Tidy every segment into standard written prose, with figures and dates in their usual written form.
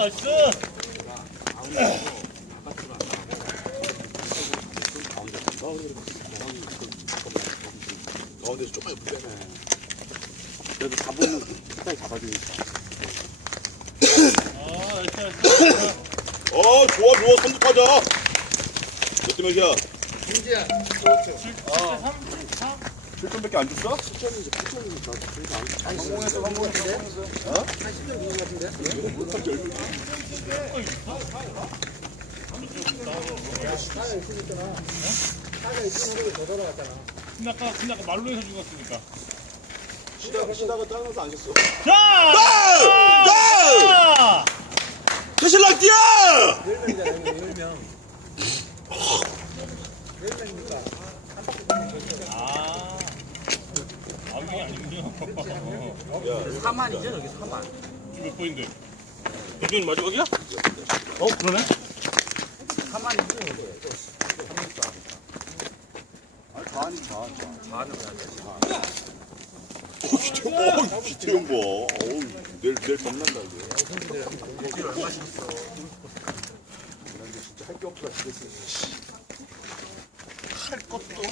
나이스. 가운데서 조금 옆에 빼네. 그래도 잡으면 끝까지 잡아주니까. 나이스. 좋아, 좋아. 선두타자. 몇 대 몇이야? 문제야. 7점밖에 안 줬어? 7점이지, 8점이니까. 아니, 성공했어. 한 10점 되는 것 같은데? 차가 있으니까. 차가 있으면 더 돌아갔잖아. 근데 아까 말로 해서 죽었으니까. 시다가 따라서 안 셨어. 자! 나! 태실락 뛰어! 10명이잖아, 10명. 10명이니까. 이게 아니군요. 4만이죠, 여기 4만. 지금 몇 번인데? 이건 마지막이야? 그러네? 4만이죠, 여기. 기태형 봐. 어우, 내일 겁난다, 이제. 얼마 셨어 난 이제 진짜 할 게 없다, 집에서. 할 것도.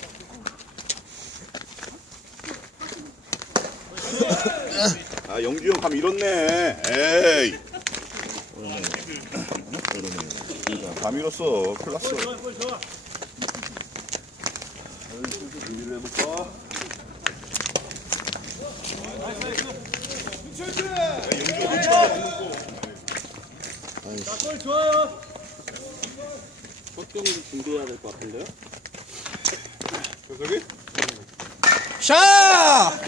아, 영주 형 감 잃었네. 에이. 감 잃었어. 큰일 났어. 준비를 해볼까? 첫 경기를 준비해야 될 것 같은데요? 저기? 샷!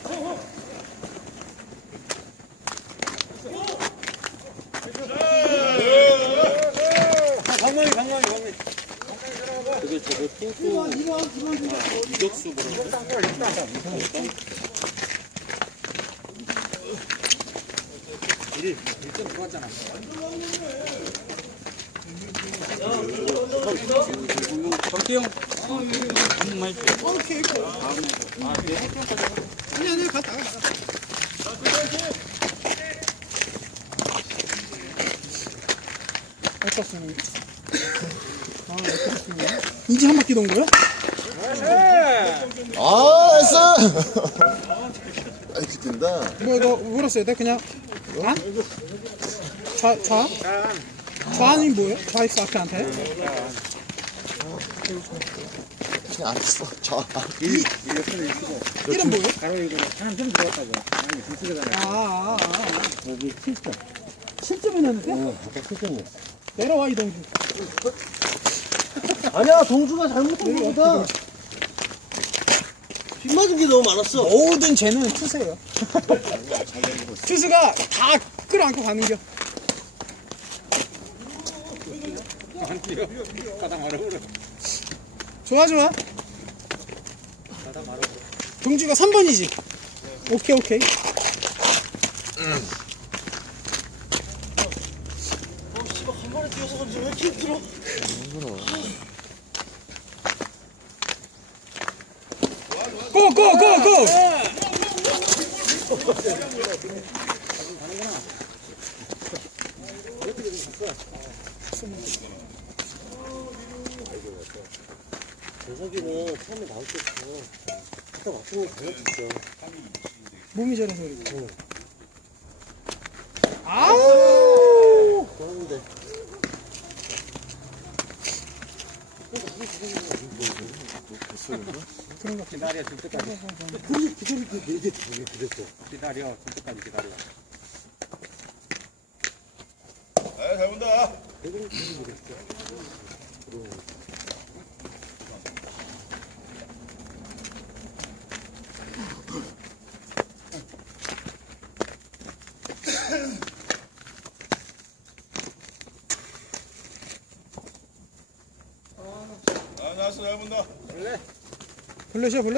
그게 저거 핑크 유격수 보라고. 정태형. 아니, 갔다. 어떻습니까? 이제 한 바퀴 돈 거야? 나이스! 아이, 기댄다. 뭐, 이거 물었어야 돼? 그냥. 안? 좌? 좌는 뭐예요? 좌익수 앞에 안 타요? 그냥 안 했어. 저. 이름 뭐예요? 바로 이거 한점 들어갔다고. 아니, 비슷하잖아. 여기 7점. 7점이 났는데? 아까 7점이야. 내려와, 이동주. 아니야, 동주가 잘못한 거보다 빗 맞은 게 너무 많았어. 모든 죄는 투수예요. 투수가 다 끌어안고 가는겨. 좋아. 동주가 3번이지. 오케이. 한 번에 뛰어서 던지 왜 이렇게 힘들어? 고! 재석이는 처음에 나올 때부터 아까 맞추는 거 잘못했어. 몸이 저래서 그래. 아우! 그런데 그런 거 기다려 줄 때까지. 그랬어. 기다려 줄 때까지 기다려. 아, 잘 본다. 나왔어, 잘 본다. 볼래?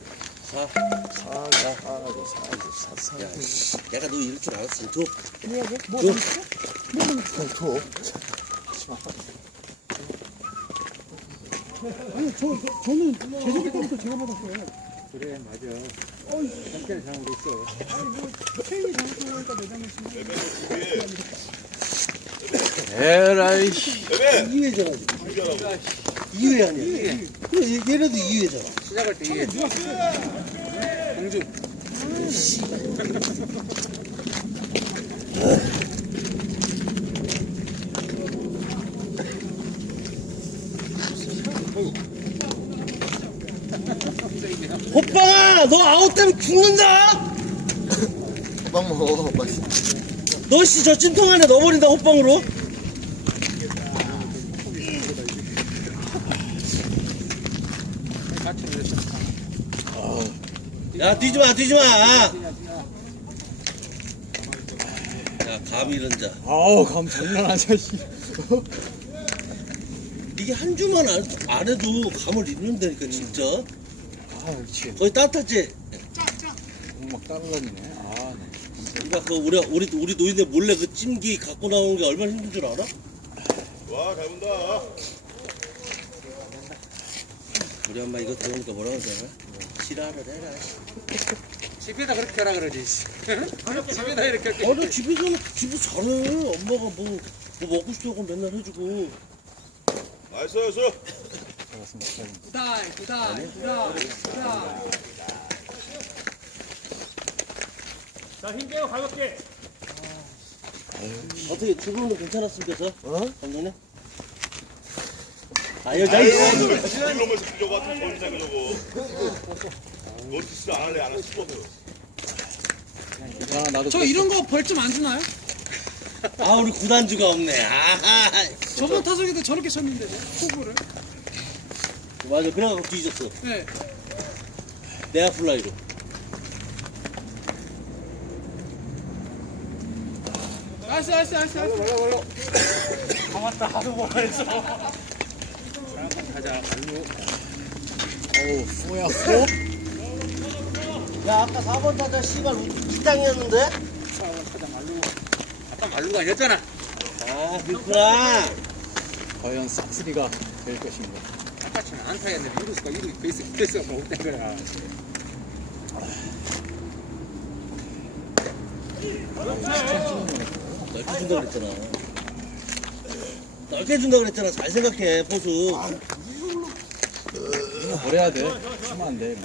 내가 너 이럴 줄 알았어. 줘. 뭐 잘못했어? 아니, 저는 제주도 때부터 제가 받았어요. 그래 맞아. 한때는 잘못했어. 아니, 뭐, 체인이 잘못하니까 내 잘못이지. 에라이씨. 2회잖아. 2회 아니야? 그래, 얘네도 2회잖아. 시작할 때 이게 공주. 호빵아, 너 아웃 때문에 죽는다. 호빵 먹어. 맛있어. 너 씨 저 찜통 안에 넣어버린다 호빵으로. 야 뛰지마 뛰지마. 야 감이 이런 자. 아우 감 장난 아니야 씨. 이게 한 주만 안 해도 감을 잃는다니까 진짜. 아 미치겠네. 거의 따뜻하지. 막 따라다니네. 아 네. 그러니까 그 우리 노인네 몰래 그 찜기 갖고 나오는 게 얼마나 힘든 줄 알아? 와, 잘 본다. 우리 엄마 이거 배우니까 뭐라 그러잖아. 지랄을 해라. 집에다 그렇게 하라 그러지. 집에다 이렇게 할게. 나 집에서는 집에서 잘해. 엄마가 뭐 먹고 싶다고 맨날 해주고. 나이스, 나이스. 구다이. 자, 힘 빼고 가볍게. 어떻게 주부는 괜찮았습니까? 감독님? 아 여자 있어. 이런 거 새끼 저거 같은 전장이 저거. 노티스 안 할래, 안 할 수도 없어. 야 나도 저 이런 거 벌점 안 주나요? 아 우리 구단주가 없네. 아 저번 타석에도 저렇게 쳤는데 포구를. 맞아 그래갖고 뒤졌어. 네. 내가 플라이로. 나이스. 가만다 하도 뭐라 했어. 어우 뭐야 쏘? 야 아까 4번 타자 씨발 기장이었는데? 아까 말루가 아니었잖아. 아 그렇구나. 과연 싹쓸이가 될 것인가? 아까 치면 안타였는데 이루스가 베이스가 못된 거야. 넓게 준다 그랬잖아. 넓게 준다 그랬잖아. 잘 생각해 포수. 이거 버려야 돼. 하면 안 돼.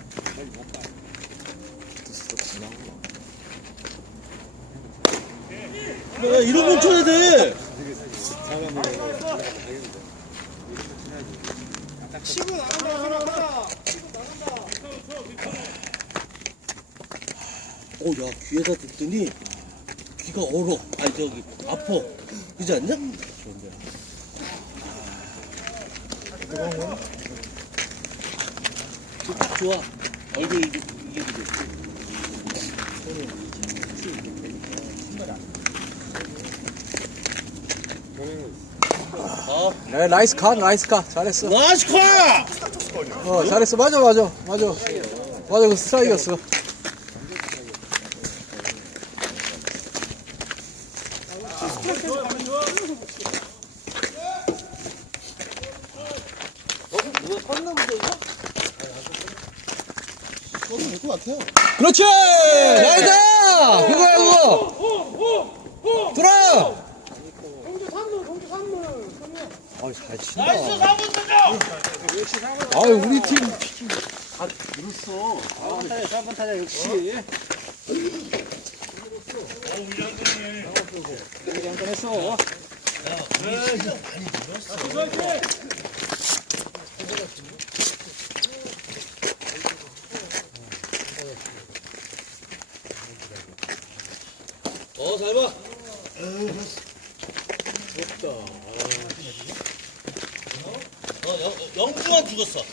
그래 이런 건 쳐야 돼. 치고 나간다. 야 귀에다 듣더니 귀가 얼어. 아니 저기 아파. 그지 않냐? 딱 좋아. 얼굴 이게 되게. 네 나이스 컷 잘했어. 나이스 컷! 잘했어. 맞아 그 스트라이크였어. 그렇지! 나이스! 그거야 그거! 들어! 아유 잘 친다. 나이스, 4번 타자. 아유 우리 팀 잘 봐. 영주만 죽었어.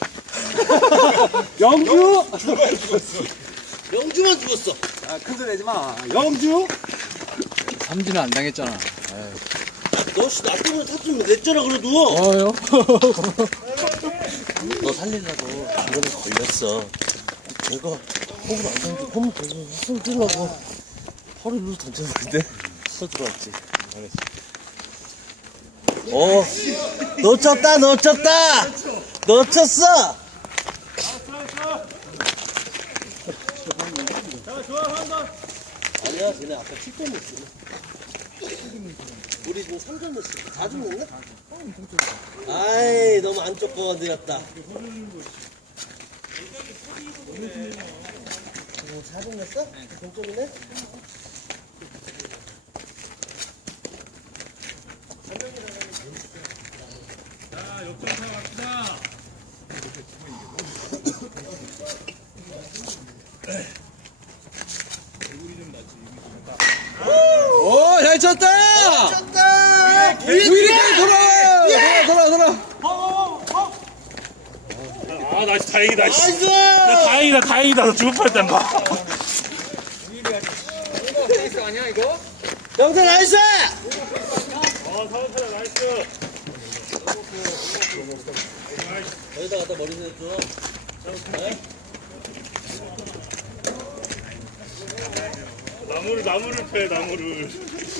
영주만 죽었어. 큰 소리 내지 마. 삼진은 안 당했잖아. 너씨 나 때문에 타점 냈잖아 그래도. 어요? 너 살리려고 이번에 걸렸어. 내가 홈을 안 던지고 홈을 계속 손 뜨려고 허리로 던졌는데 서 들어왔지. 놓쳤다. 놓쳤어. 아니야, 쟤네 아까 7번 했어. 우리 지금 3점 넣었어. 4점 넣었나? 아이, 너무 안쪽 거 건드렸다. 4점 넣었어? 동점이네? 오, 잘 쳤다! 쳤다! 우리까지 돌아! 아, 나이스, 다행이다. 나이스! 나 다행이다. 너 죽을 뻔했단 봐. 영태 나이스! 사원사람 나이스. 여기다 갖다 머리 내줘. 나무를 패, 나무를.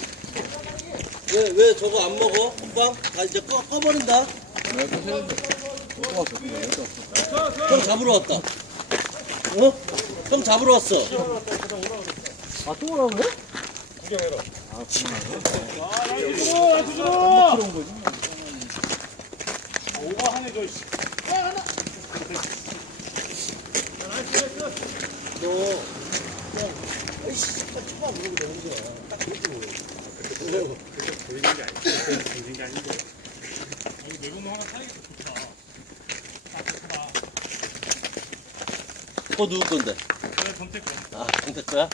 왜 저거 안 먹어? 호빵? 아, 이제 꺼버린다. 형 잡으러 왔다. 어? 형 잡으러 왔어. 아, 또 오라고 그래? 오버하네, 저. 너, 에이씨, 초밥 모르고 너무 좋아. 딱 그렇게 보여. 보이는 게 아니지. 보이는 게 아닌데. 여기 내공도 하나 사야겠다, 좋다. 그거 누구 건데? 그래, 선택 거. 아, 정택 거야?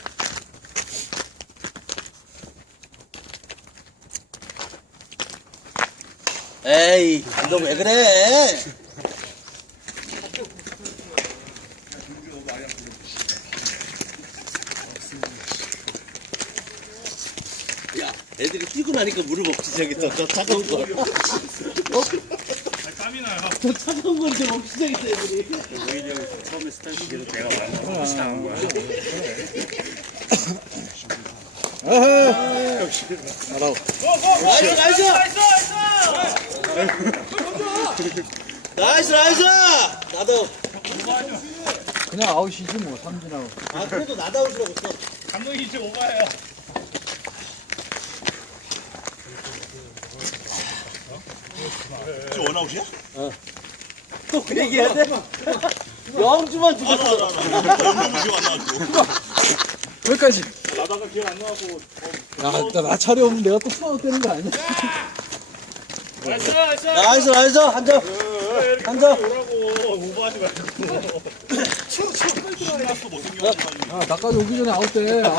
에이, 너 왜 그래? 야, 애들이 뛰고 나니까 물을 먹기 시작했어. 저 차가운 거. 땀이 나요. 저 차가운 거 이제 먹기 시작했어, 애들이. 오히려 처음에 스타일 기계로 내가 많이 무시당한 거야. 나이스, 나이스! 나이스, 나이스! 나도. 그냥 아웃이지 뭐, 삼진 아웃. 아, 그래도 나다웃이라고 써. 감독이 이제 오바예요. 지금 원아웃이야? 또 그 얘기해야 돼? 영주만 죽었어. 너무 기억 안 나가지고. 여기까지. 나다가 기억 안 나고. 나 차례 없으면 내가 또 투아웃 되는 거 아니야? 나이스, 나이스. 나이스, 나이스! 한 점! 한 점! 오라고. 오버하지 말고. 신났어, 못생겨가지고. 아, 나까지 오기 전에 아웃돼. 아,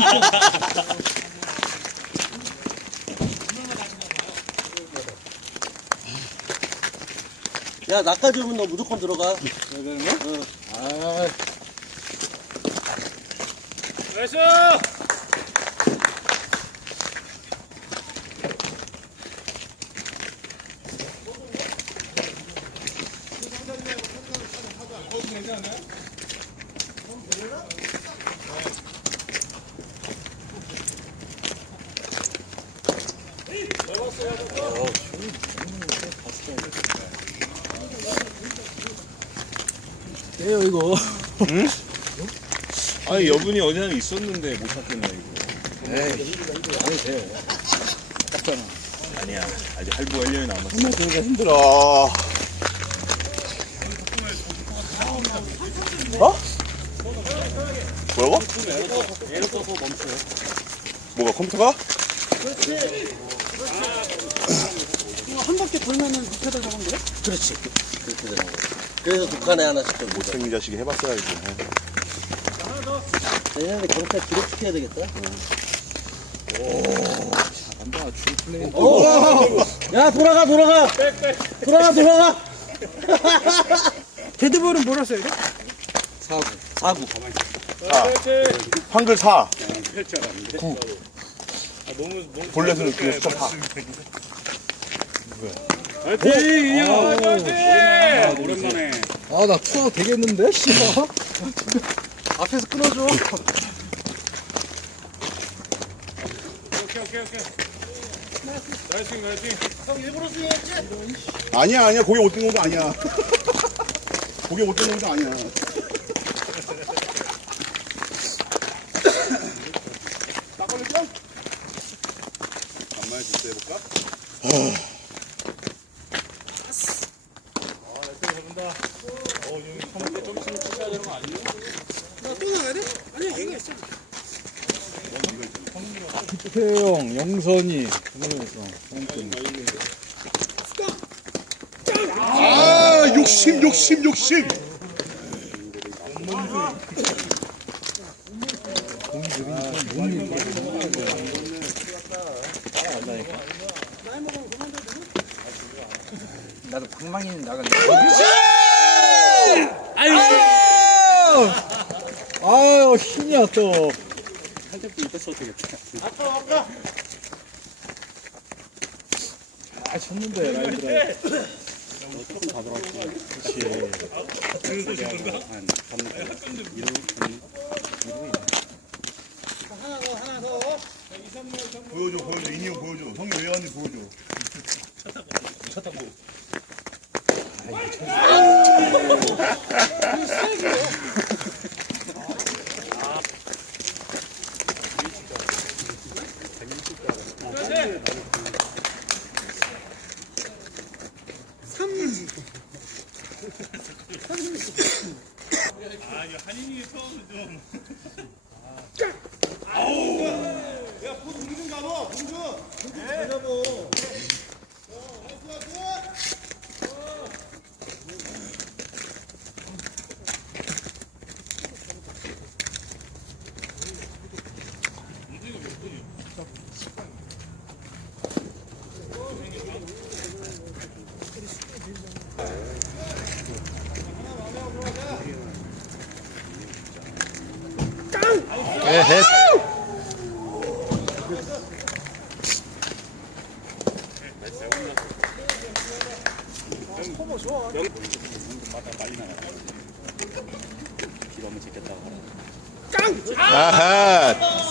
야, 나까지 오면 너 무조건 들어가. 아, 나이스. 깨요, 이거. 아니, 여분이 어디 하나 있었는데 못 찾겠네, 이거. 아니, 돼. 아니야. 아직 할부가 1년이 남았어. 정말 되게 힘들어. 뭐라고? 뭐가 컴퓨터가? 한 바퀴 돌면은 밑에다 잡은 거야? 그렇지. 그렇게 되는 거야. 그래서 북한에 하나씩 좀 모자. 생긴 자식이 해봤어야지. 내년에 경찰 기록시켜야 되겠다. 간다, 줄 플레이. 오! 야, 돌아가! 돌아가! 데드볼은 뭐라 써야 돼? 사구. 한글 4. 너무 볼넷은 그 숫자 4. 화이팅! 이형 화이팅! 오랜만에. 아, 나 투아웃 되겠는데? 씨발. 앞에서 끊어줘. 오케이. 나이스. 아니야. 고개 못 뜬 것도 아니야. 고개 못 뜬 것도 아니야. 딱 걸렸어? 얼마나 진짜 해볼까? 또 나가야 돼? 아니야, 얘가 있어. 태영, 영선이, 그러면서. 아, 욕심. 나도 방망이는 나갔네. 아유, 힘이야, 또. 한템도 이따 써도 되겠다. 아, 쳤는데, 라인드라이. 조금 다 들어갔지. 그렇지. 하나 더. 보여줘. 인형 보여줘. 형이 왜 왔는지 보여줘. 에헤. 아하.